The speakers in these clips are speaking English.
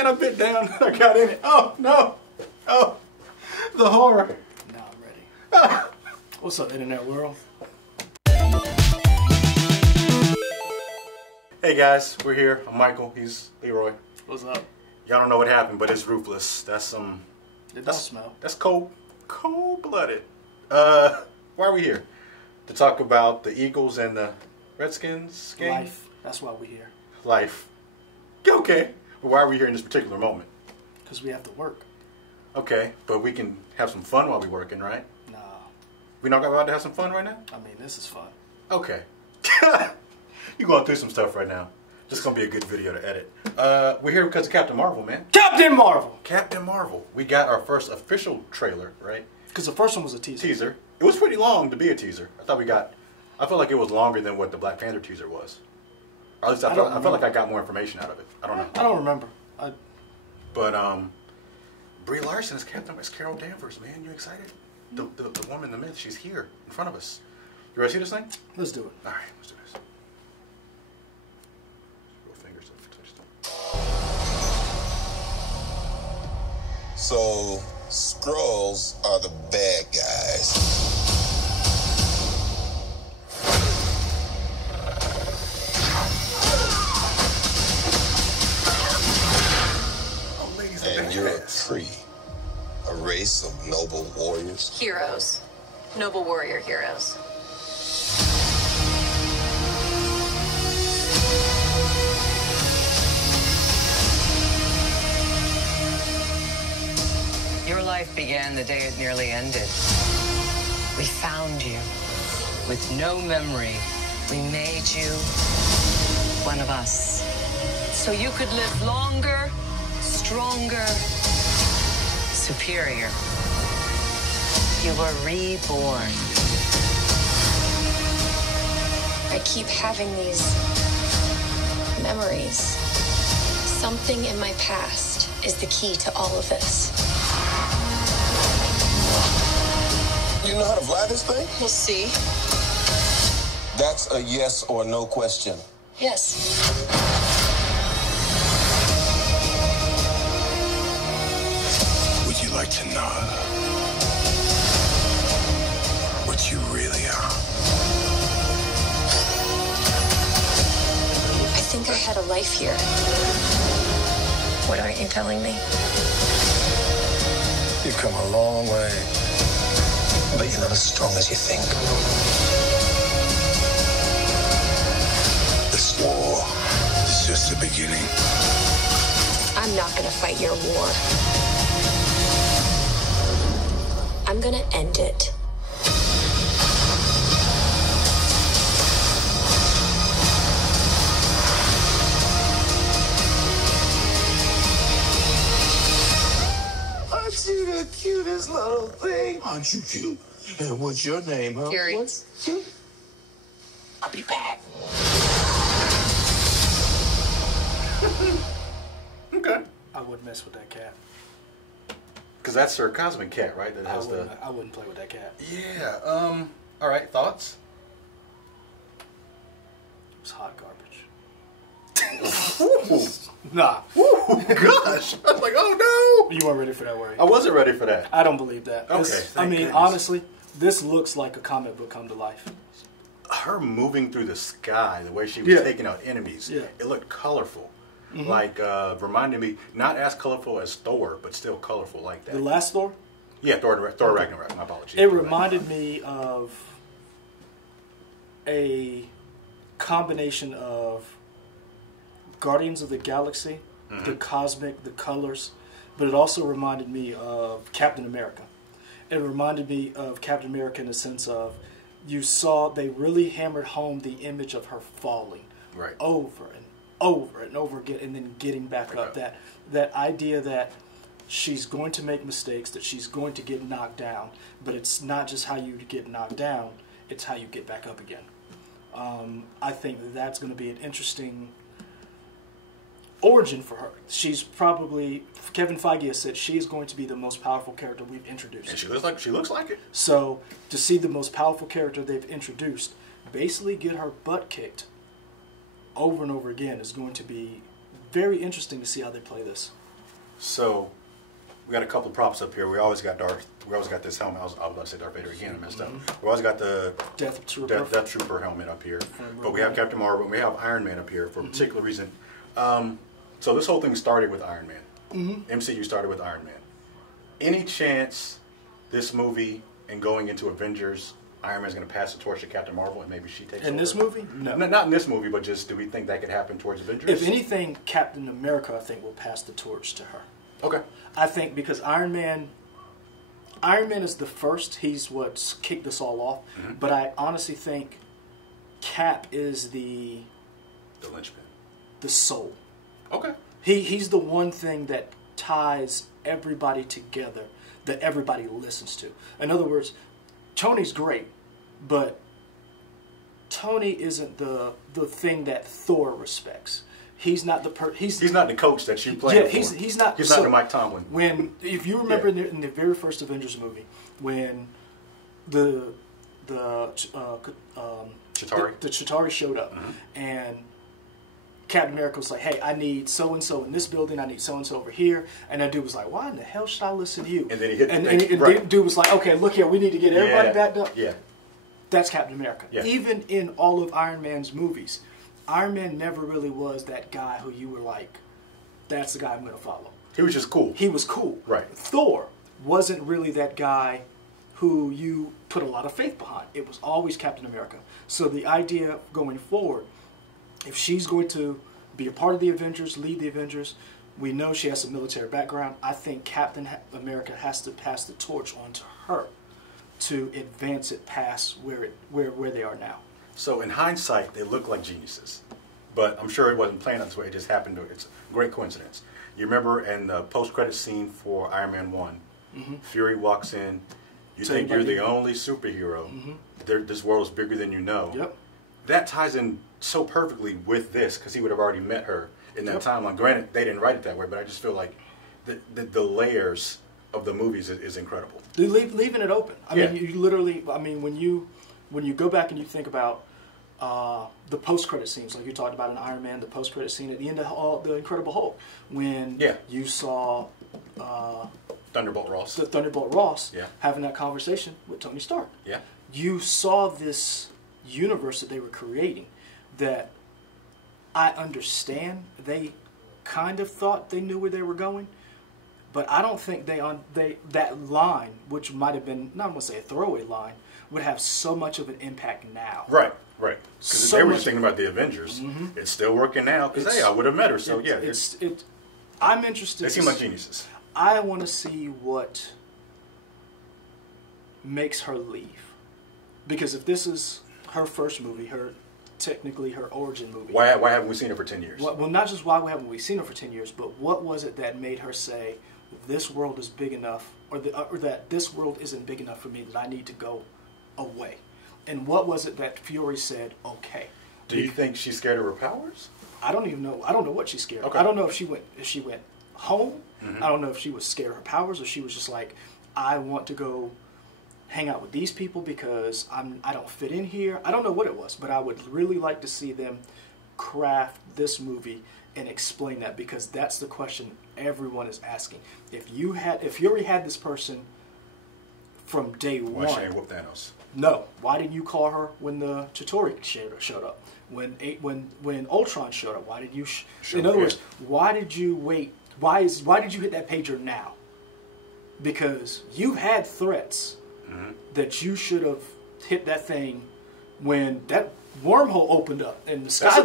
and I bit down and I got in it. Oh, no. Oh, the horror. Now I'm ready. What's up, internet world? Hey guys, we're here. I'm Michael. He's Leroy. What's up? Y'all don't know what happened, but it's ruthless. That's some... It does smell. That's cold-blooded. Why are we here? To talk about the Eagles and the Redskins game? Life. That's why we're here. Life. Okay. But why are we here in this particular moment? Because we have to work. Okay, but we can have some fun while we're working, right? Nah. We not about to have some fun right now? I mean, this is fun. Okay. You're going through some stuff right now. This is going to be a good video to edit. We're here because of Captain Marvel, man. Captain Marvel! Captain Marvel. We got our first official trailer, right? Because the first one was a teaser. Teaser. It was pretty long to be a teaser. I felt like it was longer than what the Black Panther teaser was. Or at least I felt like I got more information out of it. I don't know. I don't remember. But Brie Larson is Captain. It's Carol Danvers, man. You excited? The woman, the myth. She's here in front of us. You ready to see this thing? Let's do it. All right, let's do this. Roll fingers up. So, Skrulls are the bad guys. Oh, ladies And you're a Kree, a race of noble warriors. Heroes. Noble warrior heroes. Your life began the day it nearly ended. We found you with no memory. We made you one of us. So you could live longer, stronger, superior. You were reborn. I keep having these memories. Something in my past is the key to all of this. You know how to fly this thing? We'll see. That's a yes or no question. Yes. Would you like to know what you really are? I think I had a life here. What aren't you telling me? You've come a long way, but you're not as strong as you think. This war is just the beginning. I'm not gonna fight your war. I'm gonna end it. Aren't you the cutest little thing? Aren't you cute? And what's your name, huh? Fury. What's cute? I'll be back. Okay. I wouldn't mess with that cat. Because that's her cosmic cat, right? That has I wouldn't play with that cat. Yeah. All right. Thoughts? It was hot garbage. Ooh. Nah. Ooh, gosh. I was like, oh no. You weren't ready for that word. I wasn't ready for that. I don't believe that. Okay, I thank mean, goodness. honestly, this looks like a comic book come to life. Her moving through the sky, the way she was Yeah. taking out enemies, Yeah. it looked colorful. Like, reminded me, not as colorful as Thor, but still colorful like that. The last Thor, Yeah, Thor Ragnarok, my apologies. it reminded me of a combination of Guardians of the Galaxy, the cosmic, the colors, but it also reminded me of Captain America. It reminded me of Captain America in the sense of you saw they really hammered home the image of her falling Right. over and over and over again and then getting back up. That idea that she's going to make mistakes, that she's going to get knocked down, but it's not just how you get knocked down, it's how you get back up again. I think that that's going to be an interesting origin for her. She's probably, Kevin Feige has said she is going to be the most powerful character we've introduced. And she looks like it. So to see the most powerful character they've introduced basically get her butt kicked over and over again is going to be very interesting to see how they play this. So we got a couple of props up here. We always got this helmet. I was about to say Darth Vader again. I messed up. We always got the Death Trooper. Death Trooper helmet up here. But we have Captain Marvel and we have Iron Man up here for a particular reason. So this whole thing started with Iron Man. MCU started with Iron Man. Any chance this movie and going into Avengers, Iron Man's going to pass the torch to Captain Marvel and maybe she takes over? In this movie? No. Not in this movie, but just do we think that could happen towards Avengers? If anything, Captain America, I think, will pass the torch to her. Okay. I think because Iron Man is the first. He's what's kicked this all off. But I honestly think Cap is the linchpin. The soul. Okay. He's the one thing that ties everybody together, that everybody listens to. In other words, Tony's great, but Tony isn't the thing that Thor respects. He's not the he's not the coach that you play. Yeah, he's not. He's not the Mike Tomlin. If you remember in the very first Avengers movie, when the Chitauri showed up, and Captain America was like, "Hey, I need so and so in this building. I need so and so over here." And that dude was like, "Why in the hell should I listen to you?" And then he hit. And dude was like, "Okay, look here. We need to get everybody backed up." Yeah. That's Captain America. Yeah. Even in all of Iron Man's movies, Iron Man never really was that guy who you were like, "That's the guy I'm going to follow." He was just cool. He was cool. Right. Thor wasn't really that guy who you put a lot of faith behind. It was always Captain America. So the idea going forward, if she's going to be a part of the Avengers, lead the Avengers, we know she has a military background. I think Captain America has to pass the torch on to her to advance it past where they are now. So in hindsight, they look like geniuses. But I'm sure it wasn't planned this way. It just happened to. It's a great coincidence. You remember in the post-credit scene for Iron Man 1, Fury walks in. You think you're the only superhero. This world is bigger than you know. Yep. That ties in so perfectly with this because he would have already met her in that timeline. Granted, they didn't write it that way, but I just feel like the layers of the movies is incredible. Leaving it open. I mean, you literally. I mean, when you go back and you think about the post-credit scenes, like you talked about in Iron Man, the post-credit scene at the end of the Incredible Hulk, when you saw Thunderbolt Ross, the Thunderbolt Ross, having that conversation with Tony Stark. Yeah, you saw this universe that they were creating. That I understand they kind of thought they knew where they were going, but I don't think that line, which might have been, not going to say a throwaway line, would have so much of an impact now. Right. Because they were just thinking about the Avengers. It's still working now because hey, I would have met her. So I'm interested. They seem like geniuses. I want to see what makes her leave, because if this is her first movie, technically her origin movie. Why haven't we seen her for 10 years? Well, not just why haven't we seen her for 10 years, but what was it that made her say, this world is big enough, or that this world isn't big enough for me, that I need to go away? And what was it that Fury said, okay? Do you think she's scared of her powers? I don't even know. I don't know what she's scared of. Okay. I don't know if she went home. I don't know if she was scared of her powers, or she was just like, I want to go hang out with these people because I don't fit in here. I don't know what it was, but I would really like to see them craft this movie and explain that, because that's the question everyone is asking. If Fury had this person from day one, why she whoop Thanos? No. Why didn't you call her when the Chitauri showed up? When Ultron showed up, why did you? In other words, why did you wait? Why did you hit that pager now? Because you had threats that you should have hit that thing when that wormhole opened up and the sky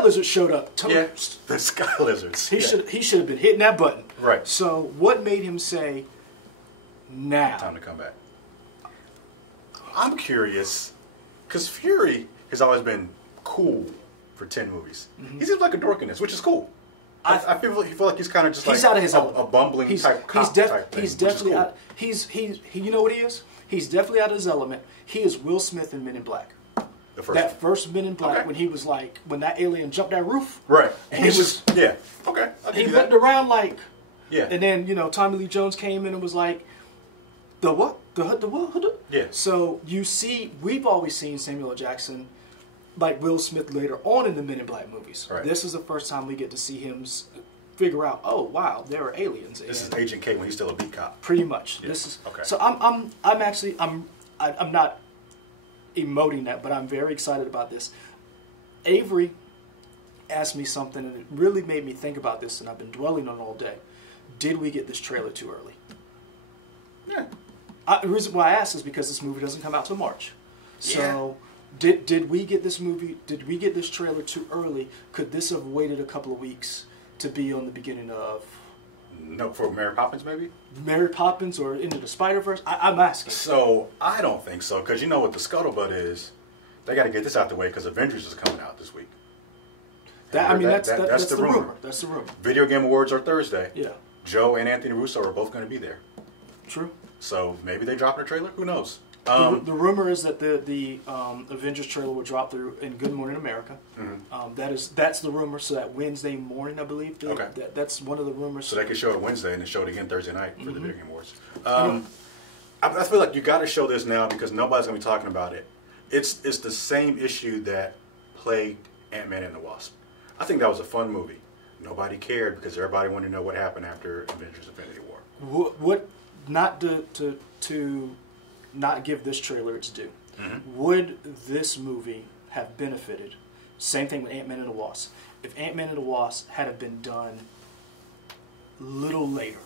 lizard showed up. Yeah, the sky lizards. He should have been hitting that button. Right. So what made him say, now? Time to come back. I'm curious, because Fury has always been cool for 10 movies. He seems like a dork in this, which is cool. I feel like he's kind of just he's like out of his element. A bumbling type cop type thing. He's definitely out. You know what he is? He's definitely out of his element. He is Will Smith in Men in Black. That first Men in Black, when he was like, when that alien jumped that roof. Right. And he was okay. He went around like, and then Tommy Lee Jones came in and was like, the what? The what? Yeah. So we've always seen Samuel L. Jackson like Will Smith later on in the Men in Black movies. Right. This is the first time we get to see him figure out, oh wow, there are aliens. This is Agent K when he's still a beat cop. Pretty much. Yeah. This is Okay. So I'm not emoting that, but I'm very excited about this. Avery asked me something, and it really made me think about this, and I've been dwelling on it all day. Did we get this trailer too early? Yeah. The reason why I asked is because this movie doesn't come out till March. So did we get this movie? Did we get this trailer too early? Could this have waited a couple of weeks to be on the beginning of No, for Mary Poppins, maybe? Mary Poppins or Into the Spider-Verse? I'm asking. So, I don't think so, because you know what the scuttlebutt is? They got to get this out the way, because Avengers is coming out this week. That's the the rumor. rumor. That's the rumor. Video Game Awards are Thursday. Yeah. Joe and Anthony Russo are both going to be there. True. So, maybe they drop a trailer? Who knows? The rumor is that the Avengers trailer will drop through in Good Morning America. That's the rumor. So that Wednesday morning, I believe. Okay. That's one of the rumors. So they could show it Wednesday and then show it again Thursday night for the Video Game Awards. I feel like you got to show this now because nobody's going to be talking about it. It's the same issue that plagued Ant-Man and the Wasp. I think that was a fun movie. Nobody cared because everybody wanted to know what happened after Avengers: Infinity War. What not to not give this trailer its due. Would this movie have benefited? Same thing with Ant-Man and the Wasp. If Ant-Man and the Wasp had been done a little later,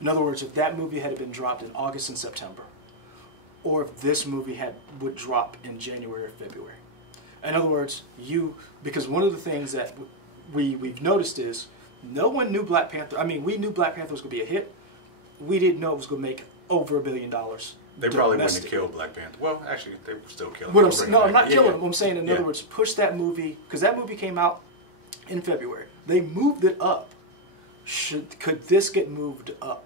in other words, if that movie had been dropped in August and September, or if this movie would drop in January or February. In other words, because one of the things that we've noticed is no one knew Black Panther. I mean, we knew Black Panther was going to be a hit. We didn't know it was going to make over $1 billion. They probably wouldn't have killed Black Panther. Well, actually, they were still killing him. I'm not killing him. I'm saying, in other words, push that movie, because that movie came out in February. They moved it up. Could this get moved up?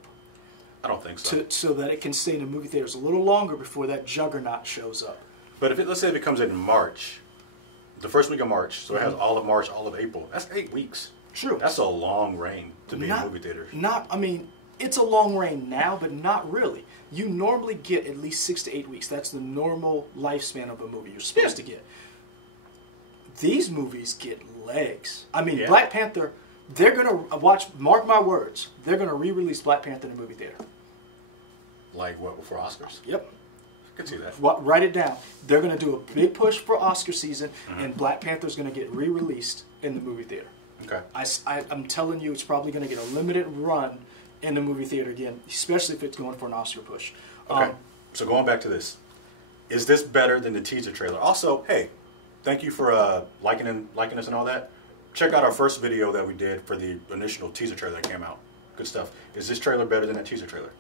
I don't think so. So that it can stay in the movie theaters a little longer before that juggernaut shows up. But let's say if it comes in March, the first week of March, so it has all of March, all of April. That's 8 weeks. True. That's a long reign to be in movie theaters. It's a long reign now, but not really. You normally get at least 6 to 8 weeks. That's the normal lifespan of a movie you're supposed to get. These movies get legs. Black Panther, they're going to mark my words, they're going to re-release Black Panther in the movie theater. Like what, before Oscars? Yep. I can see that. Write it down. They're going to do a big push for Oscar season, and Black Panther's going to get re-released in the movie theater. Okay. I'm telling you, it's probably going to get a limited run in the movie theater again, especially if it's going for an Oscar push. Okay. So going back to this, is this better than the teaser trailer? Also, hey, thank you for liking us and all that. Check out our first video that we did for the initial teaser trailer that came out. Good stuff. Is this trailer better than that teaser trailer?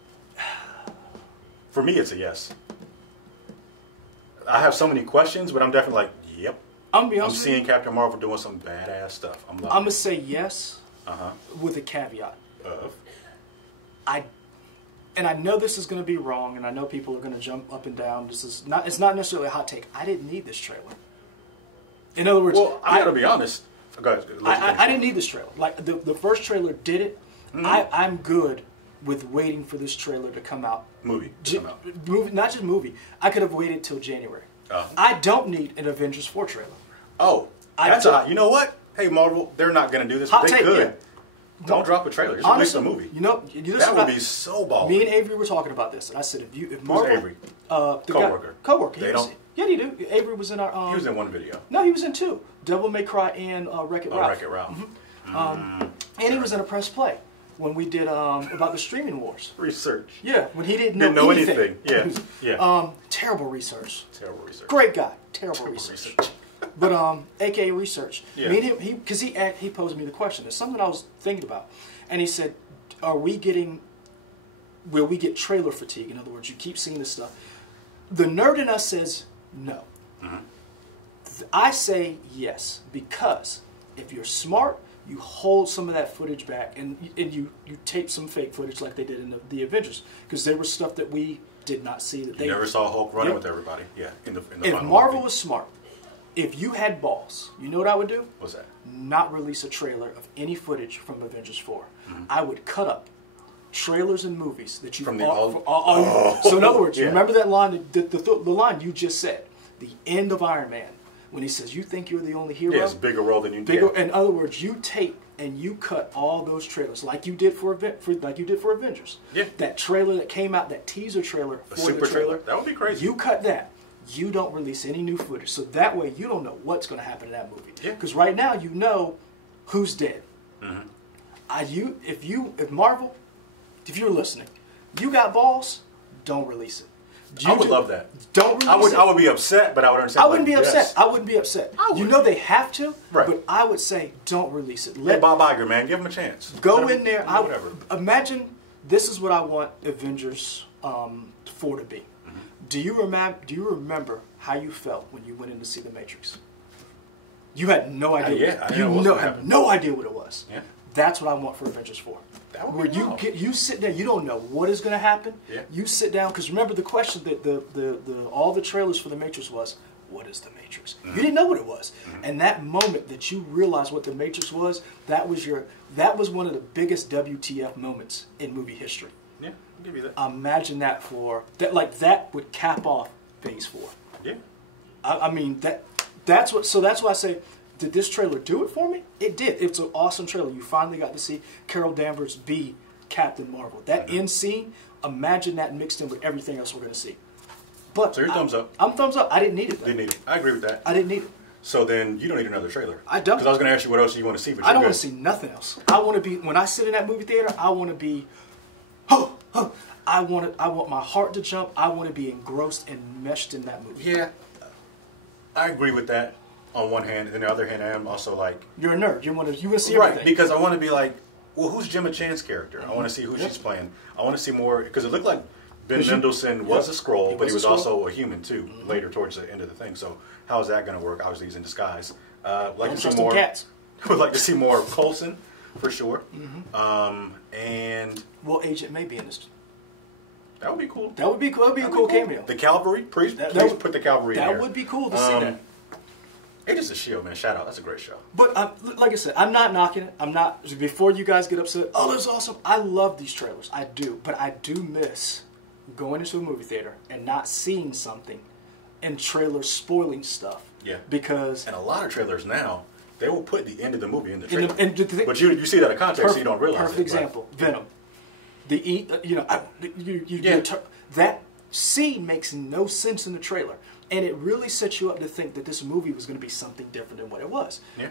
For me, it's a yes. I have so many questions, but I'm definitely like, yep. I'm seeing Captain Marvel doing some badass stuff. I'm going to say yes with a caveat. I know this is going to be wrong, and I know people are going to jump up and down. It's not necessarily a hot take. I didn't need this trailer. In other words, I got to be honest. Go ahead. I didn't need this trailer. Like the first trailer did it. I'm good with waiting for this trailer to come out. Movie, not just movie. I could have waited till January. I don't need an Avengers 4 trailer. Oh, you know what? Hey, Marvel, they're not going to do this, but they could. Don't drop a trailer. Just release a movie. That would be so ballsy. Me and Avery were talking about this, and I said, if Marvel, Who's Avery? Coworker. They don't. Yeah, he do. Avery was in our. He was in one video. No, he was in 2. Devil May Cry and Wreck-It Ralph. Wreck-It Ralph. And he was in a press play when we did about the streaming wars. Research. Yeah, when he didn't know anything. Yeah. Terrible research. Terrible research. Great guy. Terrible research. But AKA research. Yeah. I mean, because he posed me the question. It's something I was thinking about, and he said, will we get trailer fatigue? In other words, you keep seeing this stuff. The nerd in us says no. I say yes, because if you're smart, you hold some of that footage back, and you tape some fake footage like they did in the Avengers, because there was stuff that we did not see. That you never saw Hulk running with everybody. Yeah, in the if Marvel was smart, if you had balls, you know what I would do? What's that? Not release a trailer of any footage from Avengers 4. I would cut up trailers and movies that you from So in other words, remember that line, the line you just said, the end of Iron Man. when he says, "You think you're the only hero?" Yeah, it's a bigger role than you. Bigger. In other words, you take and you cut all those trailers like you did for Avengers. Yeah. That trailer that came out, that teaser trailer A for super the trailer. That would be crazy. You cut that. You don't release any new footage, so that way you don't know what's going to happen in that movie. Yeah. Because right now you know who's dead. If Marvel, if you're listening, you got balls, don't release it. I would love that. Don't release it. I would be upset, but I would understand. I wouldn't be yes. upset. I wouldn't be upset. You know they have to, Right. but I would say don't release it. Let Bob Iger, man, give him a chance. Go Let him, in there. Whatever. Imagine this is what I want Avengers 4 to be. Do you remember how you felt when you went in to see The Matrix? You had no idea. I didn't know what was gonna had happen. no idea what it was. Yeah. That's what I want for Avengers 4. That would Where be wild. you sit there, you don't know what is going to happen. Yeah. You sit down because remember the question that all the trailers for The Matrix was, what is The Matrix? You didn't know what it was, and that moment that you realized what The Matrix was, that was one of the biggest WTF moments in movie history. Yeah, I'll give you that. Imagine that that would cap off Phase 4. Yeah. I mean that's why I say, did this trailer do it for me? It did. It's an awesome trailer. You finally got to see Carol Danvers be Captain Marvel. That end scene, imagine that mixed in with everything else we're going to see. But So you're thumbs up. I'm thumbs up. I didn't need it, though. Didn't need it. I agree with that. I didn't need it. So then you don't need another trailer. I don't. Because I was going to ask you what else you want to see, but I don't want want to see nothing else. I want to be, when I sit in that movie theater, I want to be, I want my heart to jump. I want to be engrossed and meshed in that movie. Yeah, I agree with that on one hand. And on the other hand, I am also like... You're a nerd. You want to see right, everything. because I want to be like, well, who's Gemma Chan's character? I want to see who she's playing. I want to see more, because it looked like Ben Mendelsohn was a Skrull, but he was also a human too, later towards the end of the thing. So how is that going to work? Obviously, he's in disguise. Like to see more. Cats. Would like to see more of Coulson, for sure. And Well, Agent May be in this. that would be cool. That would be cool. That would be a cool cameo. The Cavalry, please put the Cavalry in there. That would be cool to see that. Agents of S.H.I.E.L.D., man, shout out. That's a great show. But like I said, I'm not knocking it. I'm not. Before you guys get upset, oh, that's awesome. I love these trailers. I do. But I do miss going into a movie theater and not seeing something and trailers spoiling stuff. Yeah. Because... And a lot of trailers now, they will put the end of the movie in the trailer. But but you see that in context, so you don't realize perfect it. example. Right? Venom. That scene makes no sense in the trailer. And it really sets you up to think that this movie was going to be something different than what it was. Yeah.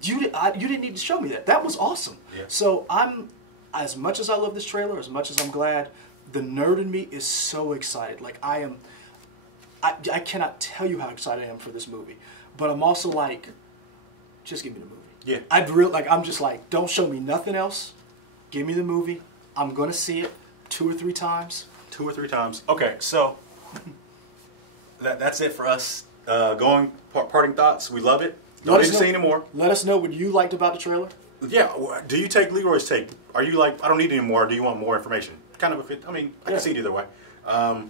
You didn't need to show me that. That was awesome. Yeah. So as much as I love this trailer, as much as I'm glad, the nerd in me is so excited. Like I cannot tell you how excited I am for this movie. But I'm also like, just give me the movie. Yeah. I'm just like, don't show me nothing else. Give me the movie. I'm gonna see it 2 or 3 times. 2 or 3 times. Okay, so that's it for us. Parting thoughts. We love it. Don't need to say anymore. Let us know what you liked about the trailer. Yeah. Do you take Leroy's take? Are you like, I don't need any more? Or do you want more information? Kind of a fit. I mean, I can see it either way.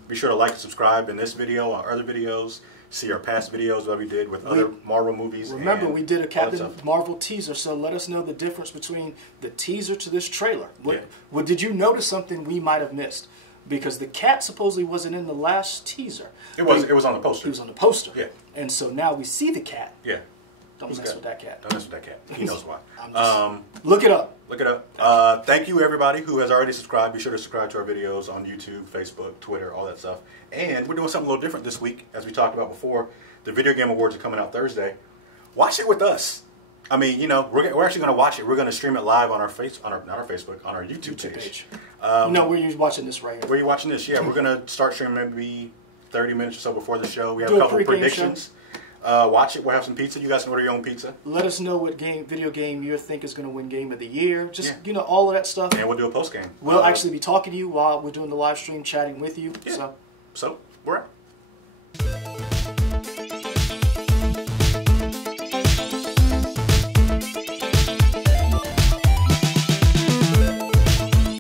Be sure to like and subscribe in this video, our other videos. See our past videos that we did with other Marvel movies. Remember, we did a Captain Marvel teaser, so let us know the difference between the teaser to this trailer. What did you notice something we might have missed? Because the cat supposedly wasn't in the last teaser. It was on the poster. He was on the poster. Yeah. And so now we see the cat. Yeah. Don't mess with that cat. Don't mess with that cat. He knows why. Look it up. Look it up. Thank you, everybody who has already subscribed. Be sure to subscribe to our videos on YouTube, Facebook, Twitter, all that stuff. And we're doing something a little different this week, as we talked about before. The Video Game Awards are coming out Thursday. Watch it with us. I mean, you know, we're actually going to watch it. We're going to stream it live on our not our Facebook, on our YouTube page. Where you're watching this right here. Where you watching this? Yeah, we're going to start streaming maybe 30 minutes or so before the show. We have Do a a couple of pregame predictions. Watch it. We'll have some pizza. You guys can order your own pizza. Let us know what video game you think is going to win Game of the Year. Just, all of that stuff. And we'll do a post game. We'll actually be talking to you while we're doing the live stream, chatting with you. Yeah. So